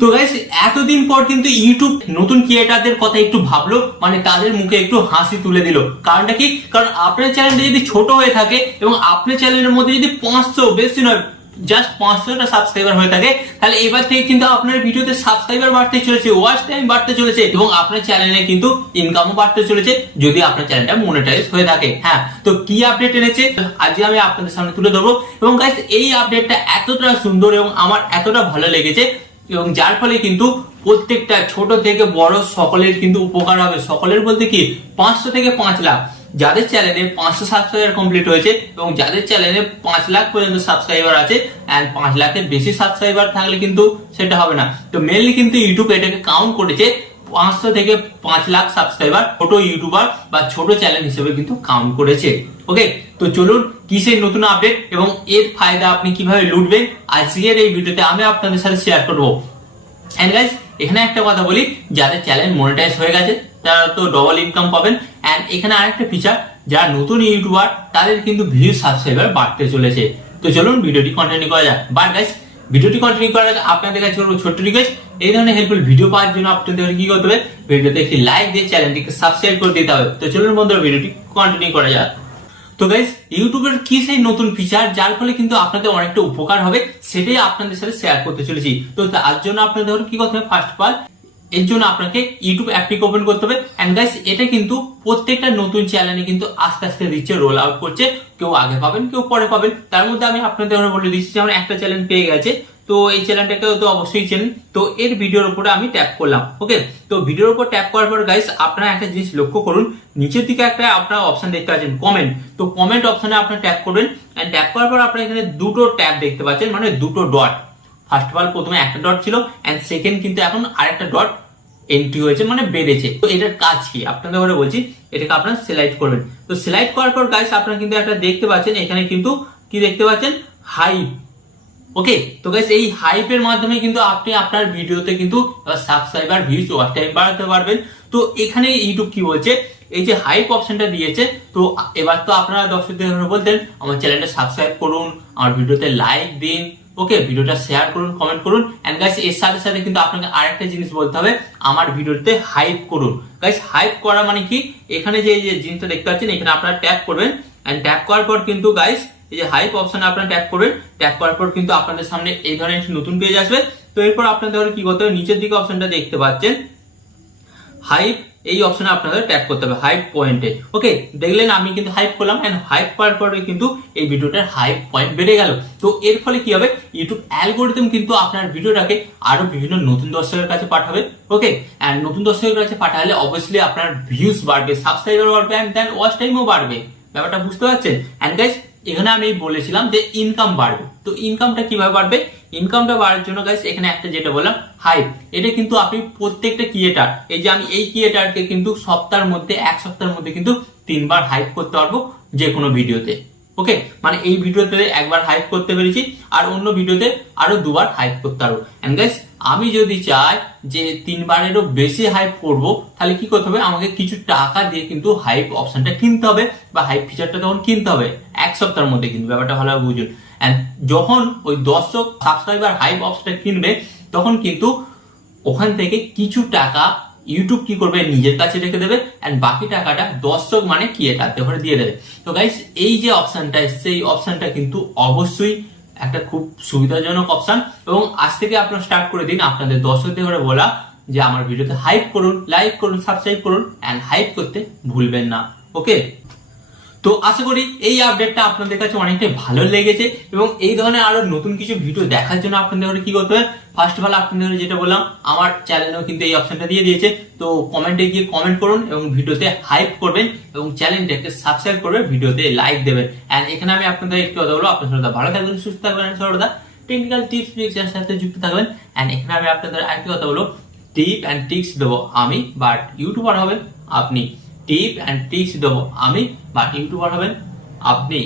তো গাইস এতদিন পর কিন্তু ইউটিউব নতুন ক্রিয়েটারদের কথা একটু ভাবলো, মানে তাদের মুখে একটু হাসি তুলে দিল। কারণটা কি? কারণ আপনার চ্যানেলটা যদি ছোট হয়ে থাকে এবং আপনার চ্যানেলের মধ্যে যদি 500 বেশি নয় জাস্ট 500টা সাবস্ক্রাইবার হয়ে থাকে, তাহলে এবার থেকে কিন্তু আপনার ভিডিওতে সাবস্ক্রাইবার বাড়তে চলেছে, ওয়াচ টাইম বাড়তে চলেছে এবং আপনার চ্যানেলে কিন্তু ইনকামও বাড়তে চলেছে যদি আপনার চ্যানেলটা মনিটাইজ হয়ে থাকে। হ্যাঁ, তো কি আপডেট এনেছে আজকে আমি আপনাদের সামনে তুলে ধরবো। এবং গাইস এই আপডেটটা এতটা সুন্দর এবং আমার এতটা ভালো লেগেছে এবং যার ফলে কিন্তু প্রত্যেকটা ছোট থেকে বড় সকলের কিন্তু উপকার হবে। সকলের বলতে কি 500 থেকে 5 লাখ যাদের চ্যানেলে 500 সাবস্ক্রাইবার কমপ্লিট হয়েছে এবং যাদের চ্যানেলে 5 লাখ পর্যন্ত সাবস্ক্রাইবার আছে এন্ড 5 লাখের বেশি সাবস্ক্রাইবার থাকলে কিন্তু সেটা হবে না। তো মেইনলি কিন্তু ইউটিউব এটাকে কাউন্ট করেছে 500 থেকে 5 লাখ সাবস্ক্রাইবার ছোট ইউটিউবার বা ছোট চ্যানেল হিসেবে কিন্তু কাউন্ট করেছে। ওকে, তো চলুন কি সেই নতুন আপডেট এবং এর ফায়দা আপনি কিভাবে লুটবেন আজকের এই ভিডিওতে আমি আপনাদের সাথে শেয়ার করবো। এন্ড গাইস এখানে একটা কথা বলি, যাদের চ্যানেল মনিটাইজ হয়ে গেছে তারা তো ডবল ইনকাম পাবেন। এন্ড এখানে আরেকটা ফিচার, যারা নতুন ইউটিউবার তাদের কিন্তু ভিউ সাবস্ক্রাইবার বাড়তে চলেছে। তো চলুন ভিডিওটি কন্টিনিউ করা যাক। বাট গাইস ভিডিওটি কন্টিনিউ করার আগে আপনাদের কাছে করবো ছোট্ট রিকোয়েস্ট, এই ধরনের হেল্পফুল ভিডিও পাওয়ার জন্য আপনাদের কি করতে হবে, ভিডিওতে একটি লাইক দিয়ে চ্যানেলটিকে সাবস্ক্রাইব করে দিতে হবে। তো চলুন বন্ধুরা ভিডিওটি কন্টিনিউ করা যাক। তো গাইস ইউটিউবের কি সেই নতুন ফিচার যার ফলে কিন্তু আপনাদের অনেকটা উপকার হবে সেটাই আপনাদের সাথে শেয়ার করতে চলেছি। তো তার জন্য আপনাদের কি করতে হবে, ফার্স্ট অফ অল এর জন্য আপনাকে ইউটিউব অ্যাপটি ওপেন করতে হবে। এন্ড গাইস এটা কিন্তু প্রত্যেকটা নতুন চ্যানেলে কিন্তু আস্তে আস্তে দিচ্ছে, রোল আউট করছে, কেউ আগে পাবেন কেউ পরে পাবেন। তার মধ্যে আমি আপনাদের বলে দিচ্ছি যে আমার একটা চ্যানেল পেয়ে গেছে, তো এই চ্যানেলটাকে তো অবশ্যই চেনেন। তো এর ভিডিওর উপরে আমি ট্যাপ করলাম। ওকে, তো ভিডিওর উপর ট্যাপ করার পর গাইস আপনারা একটা জিনিস লক্ষ্য করুন, নিচের দিকে একটা আপনারা অপশন দেখতে পাচ্ছেন কমেন্ট। তো কমেন্ট অপশনে আপনারা ট্যাপ করবেন। এন্ড ট্যাপ করার পর আপনারা এখানে দুটো ট্যাব দেখতে পাচ্ছেন, মানে দুটো ডট। ফার্স্ট অফ অল প্রথমে একটা ডট ছিল এন্ড সেকেন্ড কিন্তু এখন আরেকটা ডট এন্ট্রি হয়েছে, মানে বেড়েছে। তো এটার কাজ কি আপনাদের ঘরে বলছি, এটাকে আপনারা সিলেক্ট করবেন। তো সিলেক্ট করার পর গাইস আপনারা কিন্তু একটা দেখতে পাচ্ছেন, এখানে কিন্তু কি দেখতে পাচ্ছেন, হাইপ। ওকে, তো গাইস এই হাইপের মাধ্যমে কিন্তু আপনি আপনার ভিডিওতে কিন্তু সাবস্ক্রাইবার, ভিউজ, ওয়াচ টাইম বাড়াতে পারবেন। তো এখানে ইউটিউব কি বলছে, এই যে হাইপ অপশনটা দিয়েছে, তো এবার তো আপনারা দর্শকদের বলতেন আমার চ্যানেলটা সাবস্ক্রাইব করুন, আমার ভিডিওতে লাইক দিন, ওকে ভিডিওটা শেয়ার করুন, কমেন্ট করুন। এন্ড গাইস এর সাথে সাথে কিন্তু আপনাকে আরেকটা জিনিস বলতে হবে, আমার ভিডিওতে হাইপ করুন। গাইস হাইপ করা মানে কি, এখানে যে জিনিসটা দেখতে পাচ্ছেন এখানে আপনারা ট্যাপ করবেন। এন্ড ট্যাপ করার পর কিন্তু গাইস এই যে হাইপ অপশনে আপনারা ট্যাপ করবেন। ট্যাপ করার পর কিন্তু আপনাদের সামনে এই ধরনের একটি নতুন পেজ আসবে। তো এরপর আপনাদের কি করতে হবে, নিচের দিকে অপশনটা দেখতে পাচ্ছেন হাইপ, এই অপশনে আপনাদের ট্যাপ করতে হবে হাইপ পয়েন্টে। ওকে, দেখলেন আমি কিন্তু হাইপ করলাম এন্ড হাইপ করার পরে কিন্তু এই ভিডিওটার হাইপ পয়েন্ট বেড়ে গেল। তো এর ফলে কি হবে, ইউটিউব অ্যালগোরিদম কিন্তু আপনার ভিডিওটাকে আরো বিভিন্ন নতুন দর্শকের কাছে পাঠাবে। ওকে, এন্ড নতুন দর্শকের কাছে পাঠালে অবভিয়াসলি আপনার ভিউজ বাড়বে, সাবস্ক্রাইবার বাড়বে এন্ড দেন ওয়াচ টাইমও বাড়বে। ব্যাপারটা বুঝতে পারছেন? এন্ড গাইস এখানে আমি বলেছিলাম যে ইনকাম বাড়বে। তো ইনকামটা কিভাবে বাড়বে, ইনকামটা বাড়ার জন্য গাইস এখানে একটা যেটা বললাম হাইপ, এটা কিন্তু আপনি প্রত্যেকটা ক্রিয়েটার, এই যে আমি এই ক্রিয়েটারকে কিন্তু সপ্তাহের মধ্যে, এক সপ্তাহের মধ্যে কিন্তু 3 বার হাইপ করতে পারবো যে কোনো ভিডিওতে। ওকে, মানে এই ভিডিওতে একবার হাইপ করতে পেরেছি আর অন্য ভিডিওতে আরো 2 বার হাইপ করতে পারবো। এন্ড গাইস আমি যদি চাই যে 3 বারেরও বেশি হাইপ করবো, তাহলে কি করতে হবে, আমাকে কিছু টাকা দিয়ে কিন্তু হাইপ অপশনটা কিনতে হবে বা হাইপ ফিচারটা তখন কিনতে হবে এক সপ্তাহের মধ্যে। কিন্তু ব্যাপারটা ভালো বুঝুন। এন্ড যখন ওই দর্শক সাবস্ক্রাইবার হাইপ অপশনটা কিনবে তখন কিন্তু ওখান থেকে কিছু টাকা ইউটিউব কি করবে, নিজের কাছে রেখে দেবে এন্ড বাকি টাকাটা দর্শক মানে ক্রিয়েটারদের ঘরে দিয়ে দেবে। তো গাইস এই যে অপশনটা এসছে, এই অপশনটা কিন্তু অবশ্যই একটা খুব সুবিধাজনক অপশন এবং আজ থেকে আপনারা স্টার্ট করে দিন আপনাদের দর্শকদের ঘরে বলা যে আমার ভিডিওতে হাইপ করুন, লাইক করুন, সাবস্ক্রাইব করুন এন্ড হাইপ করতে ভুলবেন না। ওকে, তো আশা করি এই আপডেটটা আপনাদের কাছে অনেকটাই ভালো লেগেছে এবং এই ধরনের আরো নতুন কিছু ভিডিও দেখার জন্য আপনাদের কি করতে হবে, ফার্স্ট অফ অল আপনাদের যেটা বললাম আমার চ্যানেলেও কিন্তু এই অপশনটা দিয়ে দিয়েছে। তো কমেন্টে গিয়ে কমেন্ট করুন এবং ভিডিওতে হাইপ করবেন এবং চ্যানেলটাকে সাবস্ক্রাইব করবেন, ভিডিওতে লাইক দেবেন। এন্ড এখানে আমি আপনাদের একটু কথা বলবো, আপনারা ভালো থাকবেন, সুস্থ থাকবেন, সর্বদা টেকনিক্যাল টিপস এর সাথে যুক্ত থাকবেন। এন্ড এখানে আমি আপনাদের আরেকটি কথা বলবো, টিপ এন্ড ট্রিক্স দেবো আমি, বাট ইউটিউবার হবেন আপনি। টিপ এন্ড ট্রিক্স দেবো আমি, বাট ইউটিউবার হবেন আপনি।